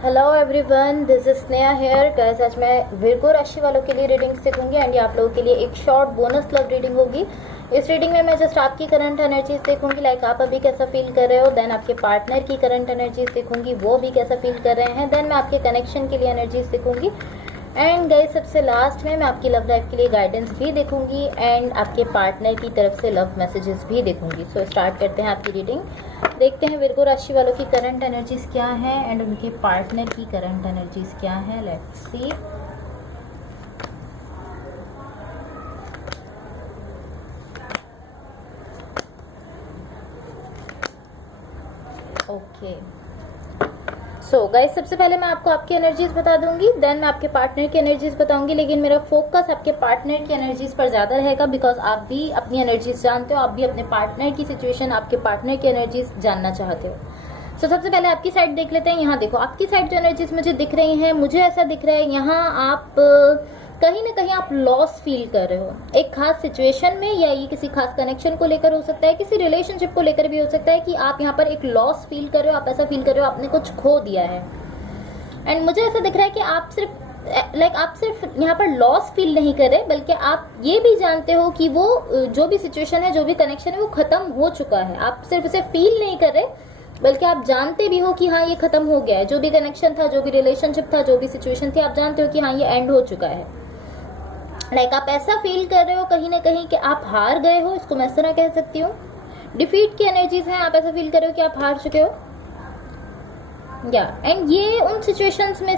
Hello everyone, this is Sneha here. Guys, आज मैं Virgo राशि वालों के लिए रीडिंग सीखूंगी एंड ये आप लोगों के लिए एक शॉर्ट बोनस लव रीडिंग होगी। इस रीडिंग में मैं जस्ट आपकी करंट एनर्जीज देखूंगी, लाइक आप अभी कैसा फील कर रहे हो। देन आपके पार्टनर की करंट एनर्जीज देखूंगी, वो भी कैसा फील कर रहे हैं। देन मैं आपके कनेक्शन के लिए एनर्जीज देखूंगी एंड गाइस सबसे लास्ट में मैं आपकी लव लाइफ के लिए गाइडेंस भी देखूंगी एंड आपके पार्टनर की तरफ से लव मैसेजेस भी देखूंगी। सो स्टार्ट करते हैं आपकी रीडिंग। देखते हैं विर्गो राशि वालों की करंट एनर्जीज क्या है एंड उनके पार्टनर की करंट एनर्जीज क्या है। Let's see. Okay, so guys सबसे पहले मैं आपको आपकी एनर्जीज बता दूंगी, देन मैं आपके पार्टनर की एनर्जीज बताऊंगी। लेकिन मेरा फोकस आपके पार्टनर की एनर्जीज पर ज्यादा रहेगा बिकॉज आप भी अपनी एनर्जीज जानते हो, आप भी अपने पार्टनर की सिचुएशन, आपके पार्टनर की एनर्जीज जानना चाहते हो। सो सबसे पहले आपकी साइड देख लेते हैं। यहाँ देखो, आपकी साइड जो एनर्जीज मुझे दिख रही हैं, मुझे ऐसा दिख रहा है यहाँ आप कहीं ना कहीं आप लॉस फील कर रहे हो एक खास सिचुएशन में, या ये किसी खास कनेक्शन को लेकर हो सकता है, किसी रिलेशनशिप को लेकर भी हो सकता है कि आप यहाँ पर एक लॉस फील कर रहे हो। आप ऐसा फील कर रहे हो आपने कुछ खो दिया है। एंड मुझे ऐसा दिख रहा है कि आप सिर्फ यहाँ पर लॉस फील नहीं कर रहे, बल्कि आप ये भी जानते हो कि वो जो भी सिचुएशन है, जो भी कनेक्शन है, वो खत्म हो चुका है। आप सिर्फ उसे फील नहीं कर रहे, बल्कि आप जानते भी हो कि हाँ ये खत्म हो गया है। जो भी कनेक्शन था, जो भी रिलेशनशिप था, जो भी सिचुएशन थी, आप जानते हो कि हाँ ये एंड हो चुका है। लाइक आप ऐसा फील कर रहे हो कहीं ना कहीं कि आप हार गए हो, इसको मैं इस तरह कह सकती हूँ। डिफीट की एनर्जीज हैं, आप ऐसा फील कर रहे हो कि आप हार चुके हो या एंड ये उन सिचुएशंस में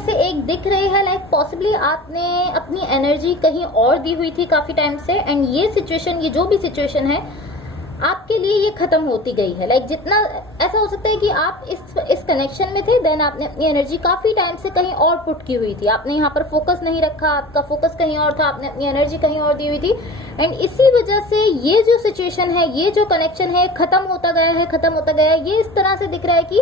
से एक दिख रही है। लाइक पॉसिबली आपने अपनी एनर्जी कहीं और दी हुई थी काफी टाइम से एंड ये सिचुएशन, ये जो भी सिचुएशन है आपके लिए ये खत्म होती गई है। लाइक जितना ऐसा हो सकता है कि आप इस कनेक्शन में थे, देन आपने अपनी एनर्जी काफी टाइम से कहीं और पुट की हुई थी। आपने यहाँ पर फोकस नहीं रखा, आपका फोकस कहीं और था, आपने अपनी एनर्जी कहीं और दी हुई थी एंड इसी वजह से ये जो सिचुएशन है, ये जो कनेक्शन है, खत्म होता गया है। ये इस तरह से दिख रहा है कि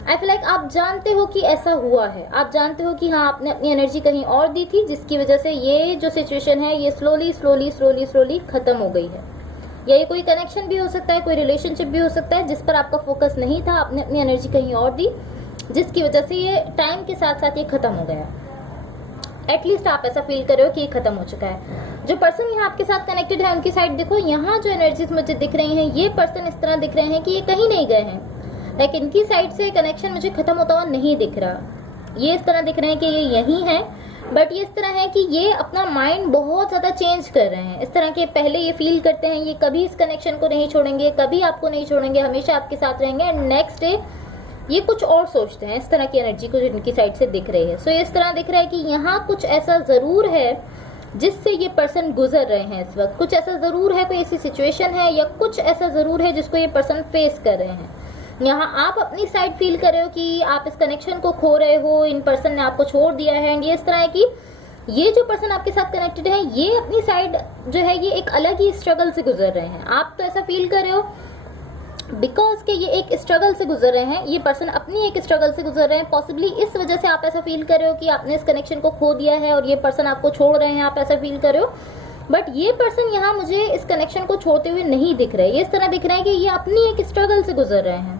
आई फील लाइक आप जानते हो कि ऐसा हुआ है, आप जानते हो कि हाँ आपने अपनी एनर्जी कहीं और दी थी, जिसकी वजह से ये जो सिचुएशन है ये स्लोली खत्म हो गई है। या ये कोई कनेक्शन भी हो सकता है, कोई रिलेशनशिप भी हो सकता है जिस पर आपका फोकस नहीं था, आपने अपनी एनर्जी कहीं और दी, जिसकी वजह से ये टाइम के साथ साथ ये खत्म हो गया। एटलीस्ट आप ऐसा फील कर रहे हो कि ये खत्म हो चुका है। जो पर्सन यहाँ आपके साथ कनेक्टेड है उनकी साइड देखो, यहाँ जो एनर्जीज मुझे दिख रही हैं, ये पर्सन इस तरह दिख रहे हैं कि ये कहीं नहीं गए हैं। लाइक इनकी साइड से कनेक्शन मुझे खत्म होता हुआ नहीं दिख रहा। ये इस तरह दिख रहे हैं कि ये यहीं है, बट ये इस तरह है कि ये अपना माइंड बहुत ज्यादा चेंज कर रहे हैं। इस तरह के पहले ये फील करते हैं ये कभी इस कनेक्शन को नहीं छोड़ेंगे, कभी आपको नहीं छोड़ेंगे, हमेशा आपके साथ रहेंगे एंड नेक्स्ट डे ये कुछ और सोचते हैं। इस तरह की एनर्जी को इनकी साइड से दिख रही है। सो इस तरह दिख रहा है कि यहाँ कुछ ऐसा जरूर है जिससे ये पर्सन गुजर रहे हैं इस वक्त। कुछ ऐसा जरूर है, कोई ऐसी सिचुएशन है या कुछ ऐसा जरूर है जिसको ये पर्सन फेस कर रहे हैं। यहाँ आप अपनी साइड फील कर रहे हो कि आप इस कनेक्शन को खो रहे हो, इन पर्सन ने आपको छोड़ दिया है एंड ये इस तरह है कि ये जो पर्सन आपके साथ कनेक्टेड है, ये अपनी साइड जो है ये एक अलग ही स्ट्रगल से गुजर रहे हैं। आप तो ऐसा फील कर रहे हो बिकॉज के ये एक स्ट्रगल से गुजर रहे हैं, ये पर्सन अपनी एक स्ट्रगल से गुजर रहे हैं। पॉसिबली इस वजह से आप ऐसा फील कर रहे हो कि आपने इस कनेक्शन को खो दिया है और ये पर्सन आपको छोड़ रहे हैं, आप ऐसा फील कर रहे हो। बट ये पर्सन यहाँ मुझे इस कनेक्शन को छोड़ते हुए नहीं दिख रहे। ये इस तरह दिख रहे हैं कि ये अपनी एक स्ट्रगल से गुजर रहे हैं।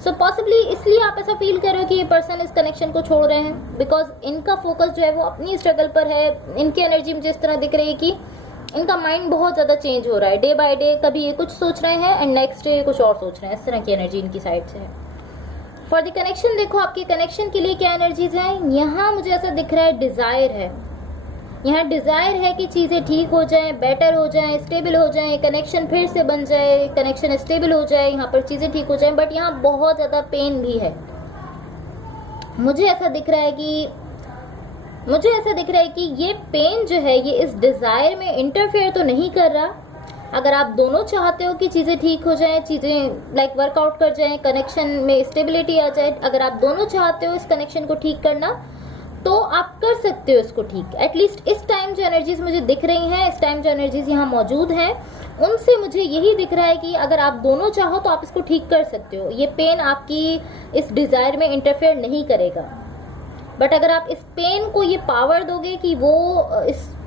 सो पॉसिबली इसलिए आप ऐसा फील कर रहे हो कि ये पर्सन इस कनेक्शन को छोड़ रहे हैं बिकॉज इनका फोकस जो है वो अपनी स्ट्रगल पर है। इनकी एनर्जी मुझे इस तरह दिख रही है कि इनका माइंड बहुत ज्यादा चेंज हो रहा है डे बाय डे। कभी ये कुछ सोच रहे हैं एंड नेक्स्ट डे ये कुछ और सोच रहे हैं। इस तरह की एनर्जी इनकी साइड से है। फॉर द कनेक्शन देखो, आपके कनेक्शन के लिए क्या एनर्जीज है। यहाँ मुझे ऐसा दिख रहा है डिजायर है। यहाँ डिजायर है कि चीजें ठीक हो जाएं, बेटर हो जाएं, स्टेबल हो जाएं, कनेक्शन फिर से बन जाए, कनेक्शन स्टेबल हो जाए, यहाँ पर चीजें ठीक हो जाएं। बट यहाँ बहुत ज्यादा पेन भी है। मुझे ऐसा दिख रहा है कि ये पेन जो है ये इस डिजायर में इंटरफेयर तो नहीं कर रहा। अगर आप दोनों चाहते हो कि चीजें ठीक हो जाएं, चीजें लाइक वर्कआउट कर जाएं, कनेक्शन में स्टेबिलिटी आ जाए, अगर आप दोनों चाहते हो इस कनेक्शन को ठीक करना, तो आप कर सकते हो इसको ठीक। एटलीस्ट इस टाइम जो एनर्जीज मुझे दिख रही हैं, इस टाइम जो एनर्जीज यहाँ मौजूद हैं, उनसे मुझे यही दिख रहा है कि अगर आप दोनों चाहो तो आप इसको ठीक कर सकते हो। ये पेन आपकी इस डिजायर में इंटरफेयर नहीं करेगा। बट अगर आप इस पेन को ये पावर दोगे कि वो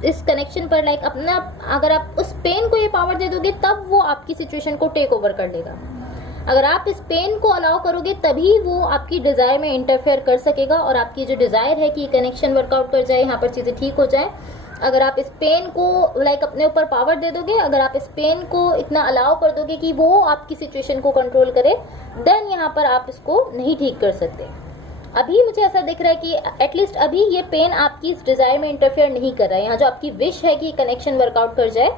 इस कनेक्शन पर लाइक अपना, अगर आप उस पेन को ये पावर दे दोगे तब वो आपकी सिचुएशन को टेक ओवर कर लेगा। अगर आप इस पेन को अलाउ करोगे तभी वो आपकी डिजायर में इंटरफेयर कर सकेगा, और आपकी जो डिजायर है कि ये कनेक्शन वर्कआउट कर जाए, यहाँ पर चीजें ठीक हो जाए, अगर आप इस पेन को लाइक अपने ऊपर पावर दे दोगे, अगर आप इस पेन को इतना अलाउ कर दोगे कि वो आपकी सिचुएशन को कंट्रोल करे, देन यहाँ पर आप इसको नहीं ठीक कर सकते। अभी मुझे ऐसा दिख रहा है कि एटलीस्ट अभी ये पेन आपकी इस डिजायर में इंटरफेयर नहीं कर रहा है। यहाँ जो आपकी विश है कि कनेक्शन वर्कआउट कर जाए,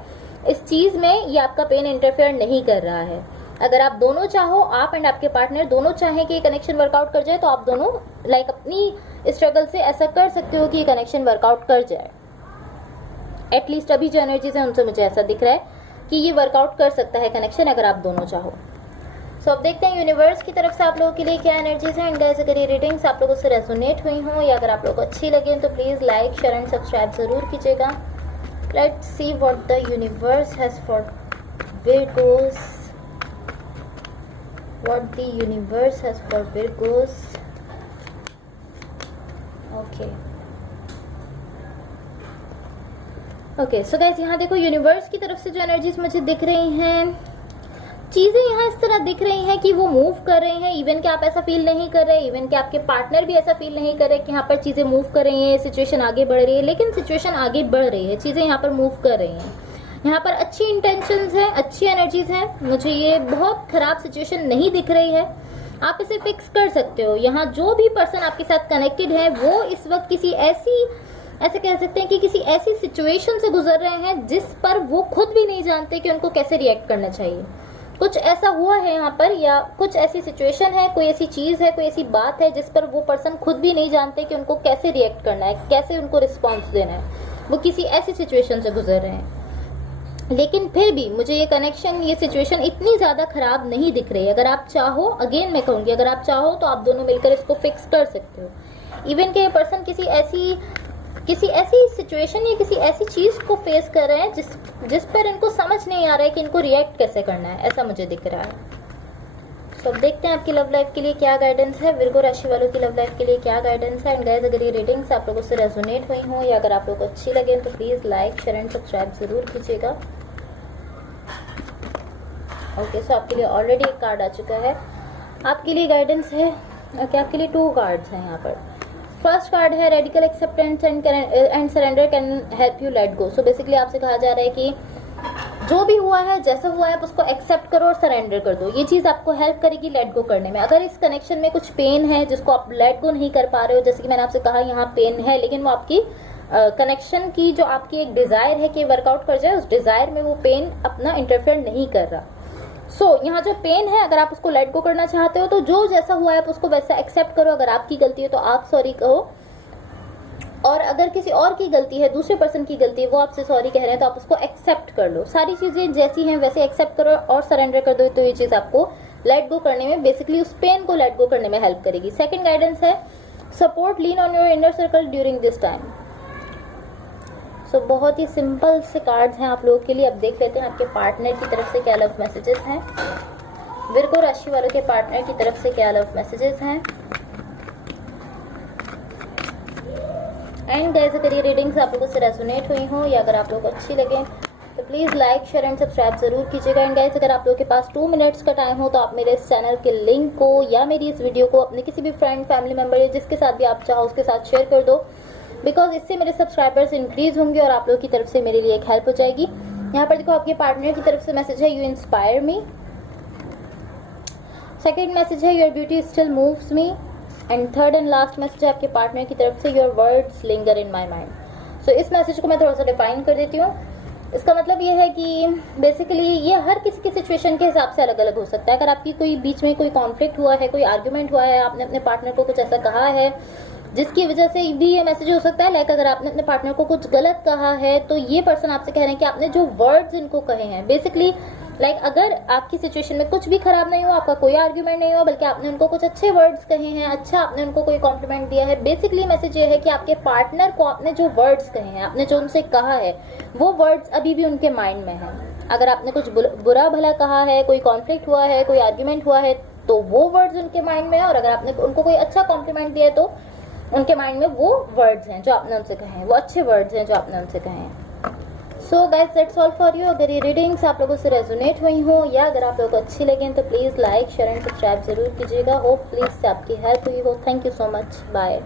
इस चीज में ये आपका पेन इंटरफेयर नहीं कर रहा है। अगर आप दोनों चाहो, आप एंड आपके पार्टनर दोनों चाहें कि ये कनेक्शन वर्कआउट कर जाए, तो आप दोनों लाइक अपनी स्ट्रगल से ऐसा कर सकते हो कि ये कनेक्शन वर्कआउट कर जाए। एटलीस्ट अभी जो एनर्जीज है उनसे मुझे ऐसा दिख रहा है कि ये वर्कआउट कर सकता है कनेक्शन, अगर आप दोनों चाहो। सो अब देखते हैं यूनिवर्स की तरफ से आप लोगों के लिए क्या एनर्जीज हैं। एंड गाइस, अगर ये रीडिंग्स आप लोगों से रेजोनेट हुई हों या अगर आप लोगों को अच्छी लगे तो please like, share and subscribe जरूर कीजिएगा। Let's see what the universe has for Virgos, what the universe has for Virgos. Okay so guys, यहाँ देखो यूनिवर्स की तरफ से जो एनर्जीज मुझे दिख रही हैं, चीजें यहाँ इस तरह दिख रही हैं कि वो मूव कर रहे हैं। इवन कि आप ऐसा फील नहीं कर रहे, इवन कि आपके पार्टनर भी ऐसा फील नहीं कर रहे कि यहाँ पर चीजें मूव कर रही हैं, सिचुएशन आगे बढ़ रही है, लेकिन सिचुएशन आगे बढ़ रही है, चीजें यहाँ पर मूव कर रही हैं। यहाँ पर अच्छी इंटेंशंस है, अच्छी एनर्जीज है। मुझे ये बहुत खराब सिचुएशन नहीं दिख रही है। आप इसे फिक्स कर सकते हो। यहाँ जो भी पर्सन आपके साथ कनेक्टेड है वो इस वक्त किसी ऐसे कह सकते हैं कि किसी ऐसी सिचुएशन से गुजर रहे हैं जिस पर वो खुद भी नहीं जानते कि उनको कैसे रिएक्ट करना चाहिए। कुछ ऐसा हुआ है यहाँ पर, या कुछ ऐसी सिचुएशन है, कोई ऐसी चीज है, कोई ऐसी बात है जिस पर वो पर्सन खुद भी नहीं जानते कि उनको कैसे रिएक्ट करना है, कैसे उनको रिस्पॉन्स देना है। वो किसी ऐसी सिचुएशन से गुजर रहे हैं, लेकिन फिर भी मुझे ये कनेक्शन, ये सिचुएशन इतनी ज्यादा खराब नहीं दिख रही है। अगर आप चाहो, अगेन मैं कहूंगी, अगर आप चाहो तो आप दोनों मिलकर इसको फिक्स कर सकते हो। इवन कि ये पर्सन किसी ऐसी सिचुएशन या किसी ऐसी चीज को फेस कर रहे हैं जिस पर इनको समझ नहीं आ रहा है कि इनको रिएक्ट कैसे करना है, ऐसा मुझे दिख रहा है। तो अब देखते हैं आपकी लव लाइफ के लिए क्या गाइडेंस है, विर्गो राशि वालों की लव लाइफ के लिए क्या गाइडेंस है। एंड गाइस, अगर ये रीडिंग्स आप लोगों से रेजोनेट हुई हो या अगर आप लोगों को अच्छी लगे तो please like, share and subscribe जरूर कीजिएगा। ओके सो आपके लिए ऑलरेडी एक कार्ड आ चुका है, आपके लिए गाइडेंस है। ओके, आपके लिए 2 कार्ड्स हैं यहाँ पर। फर्स्ट कार्ड है radical acceptance and surrender can help you let go. So basically आपसे कहा जा रहा है कि जो भी हुआ है, जैसा हुआ है, आप उसको एक्सेप्ट करो और सरेंडर कर दो। ये चीज आपको हेल्प करेगी लेट गो करने में। अगर इस कनेक्शन में कुछ पेन है जिसको आप लेट गो नहीं कर पा रहे हो, जैसे कि मैंने आपसे कहा यहाँ पेन है, लेकिन वो आपकी कनेक्शन की जो आपकी एक डिजायर है कि वर्कआउट कर जाए, उस डिजायर में वो पेन अपना इंटरफेयर नहीं कर रहा। यहाँ जो पेन है, अगर आप उसको लेट गो करना चाहते हो तो जो जैसा हुआ है आप उसको वैसा एक्सेप्ट करो। अगर आपकी गलती है तो आप सॉरी कहो, और अगर किसी और की गलती है, दूसरे पर्सन की गलती है, वो आपसे सॉरी कह रहे हैं तो आप उसको एक्सेप्ट कर लो। सारी चीजें जैसी हैं वैसे एक्सेप्ट करो और सरेंडर कर दो, तो ये चीज आपको लेट गो करने में, बेसिकली उस पेन को लेट गो करने में हेल्प करेगी। सेकंड गाइडेंस है support, lean on your inner circle during this time. बहुत ही सिंपल से कार्ड्स हैं आप लोगों के लिए। अब देख लेते हैं आपके पार्टनर की तरफ से क्या लव मैसेजेस हैं, विर्गो राशि वालों के पार्टनर की तरफ से क्या लव मैसेजेस हैं। एंड गाइस, अगर ये रीडिंग्स आप लोगों से रेजोनेट हुई हो या अगर आप लोगों को अच्छी लगे तो please like, share and subscribe जरूर कीजिएगा। एंड गाइस, अगर आप लोगों के पास 2 मिनट्स का टाइम हो तो आप मेरे इस चैनल के लिंक को या मेरी इस वीडियो को अपने किसी भी फ्रेंड, फैमिली मेंबर या जिसके साथ भी आप चाहो उसके साथ शेयर कर दो, बिकॉज इससे मेरे सब्सक्राइबर्स इंक्रीज होंगे और आप लोगों की तरफ से मेरे लिए एक हेल्प हो जाएगी। यहाँ पर देखो आपके पार्टनर की तरफ से मैसेज है, you inspire me. Second message है, your beauty still moves me. And third and last message है आपके पार्टनर की तरफ से, your words linger in my mind. इस मैसेज को मैं थोड़ा सा डिफाइन कर देती हूँ। इसका मतलब ये है कि बेसिकली ये हर किसी की सिचुएशन के हिसाब से अलग अलग हो सकता है। अगर आपकी कोई बीच में कोई कॉन्फ्लिक्ट हुआ है, कोई आर्ग्यूमेंट हुआ है, आपने अपने पार्टनर को कुछ ऐसा कहा है जिसकी वजह से भी ये मैसेज हो सकता है। लाइक अगर आपने अपने पार्टनर को कुछ गलत कहा है तो ये पर्सन आपसे कह रहे हैं कि आपने जो वर्ड्स इनको कहे हैं, बेसिकली लाइक अगर आपकी सिचुएशन में कुछ भी खराब नहीं हुआ, आपका कोई आर्ग्यूमेंट नहीं हुआ, बल्कि आपने उनको कुछ अच्छे वर्ड्स कहे हैं, अच्छा आपने उनको कोई कॉम्प्लीमेंट दिया है, बेसिकली मैसेज ये है कि आपके पार्टनर को आपने जो वर्ड्स कहे हैं, आपने जो उनसे कहा है, वो वर्ड्स अभी भी उनके माइंड में है। अगर आपने कुछ बुरा भला कहा है, कोई कॉन्फ्लिक्ट हुआ है, कोई आर्ग्यूमेंट हुआ है, तो वो वर्ड्स उनके माइंड में है। और अगर आपने उनको कोई अच्छा कॉम्प्लीमेंट दिया है तो उनके माइंड में वो वर्ड्स हैं जो आपने उनसे कहे हैं, वो अच्छे वर्ड्स हैं जो आपने उनसे कहे हैं। So guys that's all for you. अगर ये रीडिंग्स आप लोगों से रेजोनेट हुई हो या अगर आप लोगों को अच्छी लगे तो please like share and subscribe जरूर कीजिएगा। होपफुली इससे आपकी हेल्प हुई हो। Thank you so much. Bye.